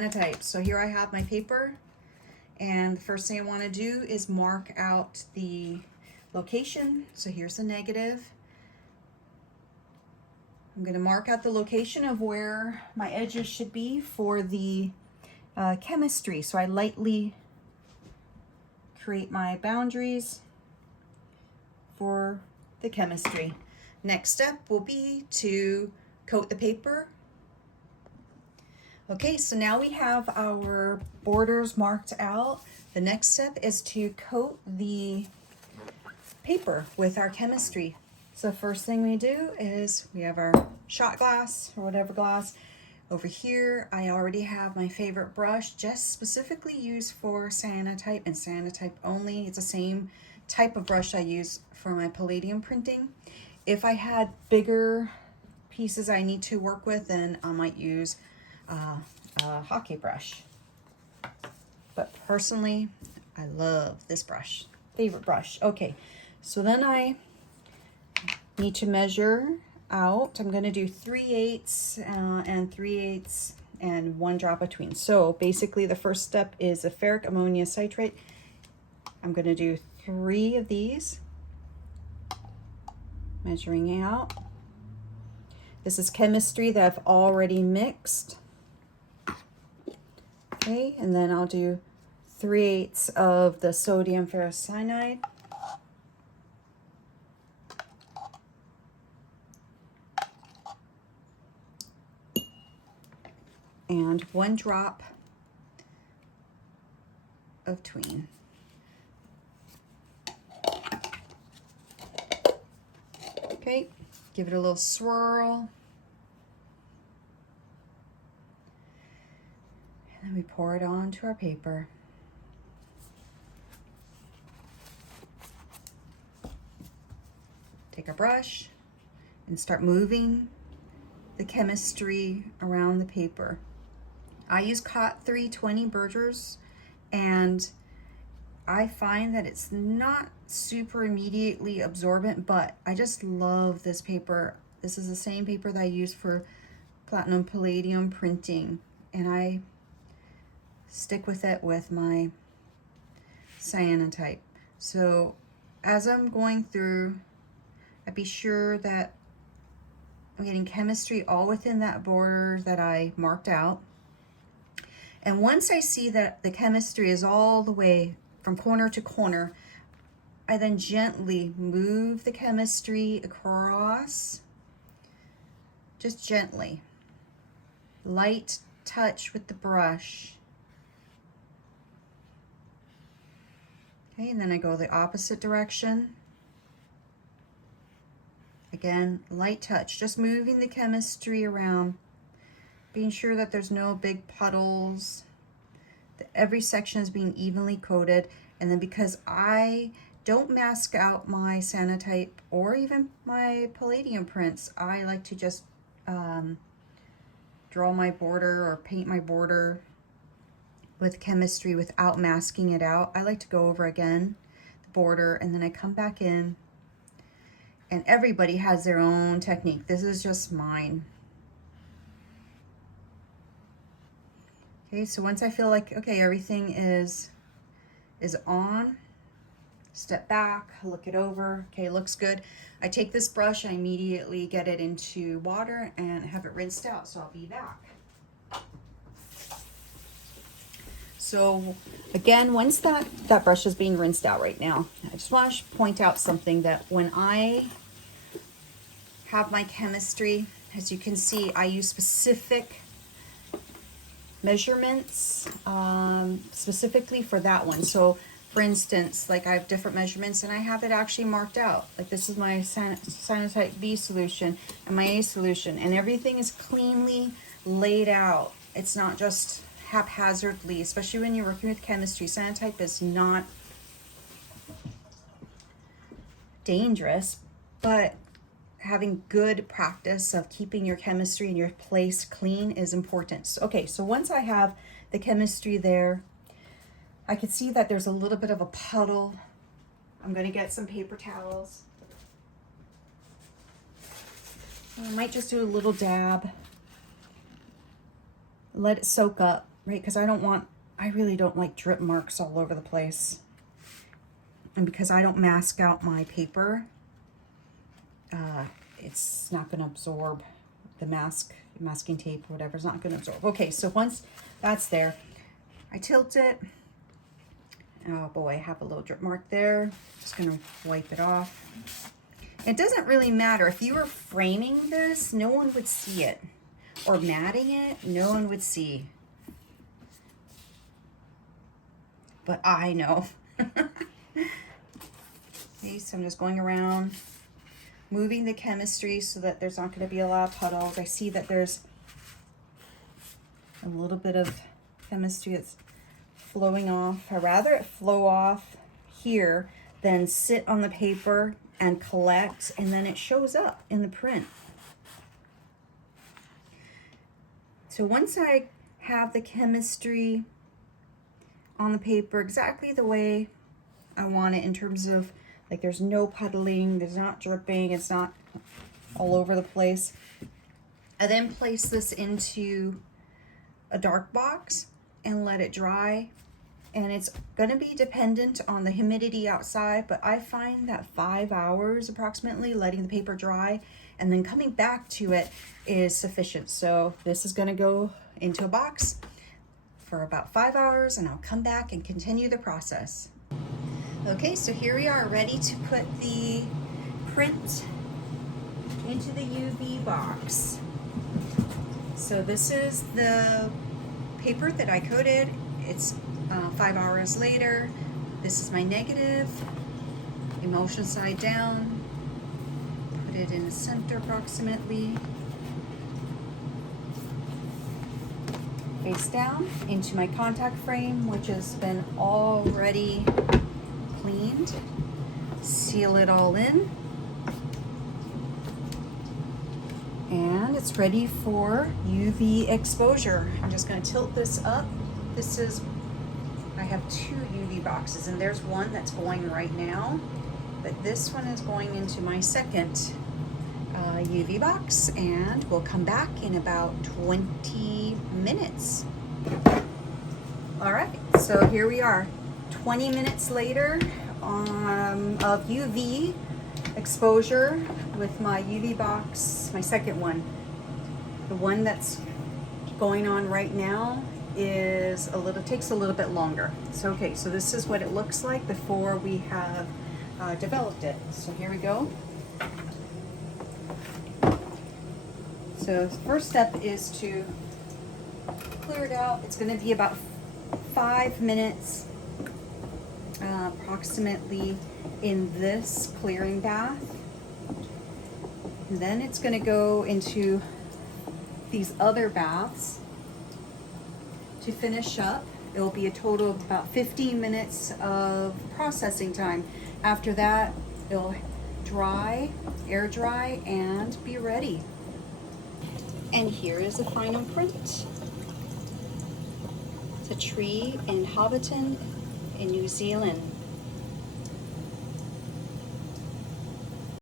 Cyanotype. So here I have my paper, and the first thing I want to do is mark out the location. So here's the negative. I'm going to mark out the location of where my edges should be for the chemistry. So I lightly create my boundaries for the chemistry. Next step will be to coat the paper. Okay, so now we have our borders marked out. The next step is to coat the paper with our chemistry. So first thing we do is we have our shot glass or whatever glass. Over here, I already have my favorite brush, just specifically used for cyanotype and cyanotype only. It's the same type of brush I use for my palladium printing. If I had bigger pieces I need to work with, then I might use a hockey brush. But personally, I love this brush, favorite brush. Okay, so then I need to measure out. I'm going to do 3/8 and 3/8 and 1 drop between. So basically the first step is a ferric ammonia citrate. I'm going to do 3 of these, measuring out. This is chemistry that I've already mixed. Okay, and then I'll do 3/8 of the sodium ferricyanide. And 1 drop of tween. Okay, give it a little swirl. And then we pour it onto our paper. Take a brush and start moving the chemistry around the paper. I use Cot 320 Burgers, and I find that it's not super immediately absorbent, but I just love this paper. This is the same paper that I use for platinum palladium printing, and I stick with it with my cyanotype. So as I'm going through, I be sure that I'm getting chemistry all within that border that I marked out. And once I see that the chemistry is all the way from corner to corner, I then gently move the chemistry across, just gently. Light touch with the brush. Okay, and then I go the opposite direction. Again, light touch, just moving the chemistry around, being sure that there's no big puddles, that every section is being evenly coated. And then because I don't mask out my cyanotype or even my palladium prints, I like to just draw my border or paint my border with chemistry without masking it out. I like to go over again the border, and then I come back in. And everybody has their own technique. This is just mine. Okay, so once I feel like, okay, everything is on, step back, look it over. Okay, looks good. I take this brush, I immediately get it into water and have it rinsed out, so I'll be back. So again, once that brush is being rinsed out right now, I just want to point out something, that when I have my chemistry, as you can see, I use specific measurements specifically for that one. So for instance, like I have different measurements and I have it actually marked out. Like this is my Cyanotype B solution and my A solution, and everything is cleanly laid out. It's not just haphazardly, especially when you're working with chemistry. Cyanotype is not dangerous, but having good practice of keeping your chemistry in your place clean is important. So, okay, so once I have the chemistry there, I can see that there's a little bit of a puddle. I'm going to get some paper towels. I might just do a little dab. Let it soak up. right? Because I really don't like drip marks all over the place. And because I don't mask out my paper, it's not going to absorb the masking tape or whatever. It's not going to absorb. Okay, so once that's there, I tilt it. Oh boy, I have a little drip mark there. Just going to wipe it off. It doesn't really matter. If you were framing this, no one would see it. Or matting it, no one would see. But I know. Okay, so I'm just going around, moving the chemistry so that there's not going to be a lot of puddles. I see that there's a little bit of chemistry that's flowing off. I'd rather it flow off here than sit on the paper and collect, and then it shows up in the print. So once I have the chemistry on the paper exactly the way I want it, in terms of like there's no puddling, there's not dripping, it's not all over the place, I then place this into a dark box and let it dry. And it's going to be dependent on the humidity outside, but I find that 5 hours approximately letting the paper dry and then coming back to it is sufficient. So this is going to go into a box for about 5 hours, and I'll come back and continue the process. Okay, so here we are, ready to put the print into the UV box. So this is the paper that I coated. It's 5 hours later. This is my negative. Emulsion side down. Put it in the center approximately. Face down into my contact frame, which has been already cleaned. Seal it all in. And it's ready for UV exposure. I'm just going to tilt this up. I have 2 UV boxes, and there's one that's going right now, but this one is going into my second UV box, and we'll come back in about 20 minutes. All right, so here we are, 20 minutes later of UV exposure with my UV box, my second one. The one that's going on right now takes a little bit longer. So okay, so this is what it looks like before we have developed it. So here we go. So the first step is to clear it out. It's going to be about 5 minutes approximately in this clearing bath. And then it's going to go into these other baths to finish up. It will be a total of about 15 minutes of processing time. After that, it'll dry, air dry, and be ready. And here is the final print. It's a tree in Hobbiton in New Zealand.